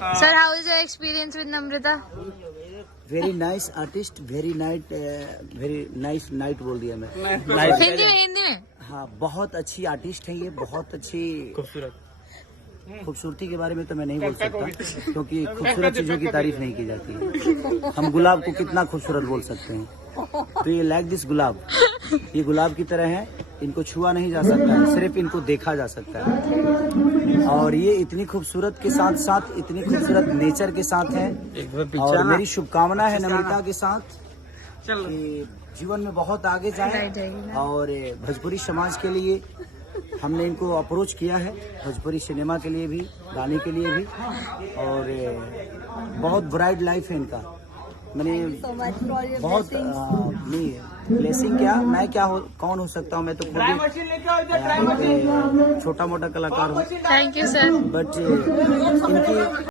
Sir, how is your experience with Namrata? Very nice artist, very nice night बोल दिया मैं। हिंदी में हाँ, बहुत अच्छी आर्टिस्ट है ये, बहुत अच्छी खूबसूरती के बारे में तो मैं नहीं बोल सकता, क्योंकि खूबसूरत चीजों की तारीफ नहीं की जाती है। हम गुलाब को कितना खूबसूरत बोल सकते हैं, तो ये लाइक दिस गुलाब, ये गुलाब की तरह है, इनको छुआ नहीं जा सकता है, सिर्फ इनको देखा जा सकता है। और ये इतनी खूबसूरत के साथ साथ इतनी खूबसूरत नेचर के साथ है। और मेरी शुभकामना है नम्रता के साथ कि जीवन में बहुत आगे जाए। और भोजपुरी समाज के लिए हमने इनको अप्रोच किया है, भोजपुरी सिनेमा के लिए भी, गाने के लिए भी, और बहुत ब्राइट लाइफ है इनका। मैंने बहुत ब्लेसिंग क्या, मैं क्या कौन हो सकता हूँ, मैं तो खुद छोटा मोटा कलाकार हूँ। Thank you sir. बट इनकी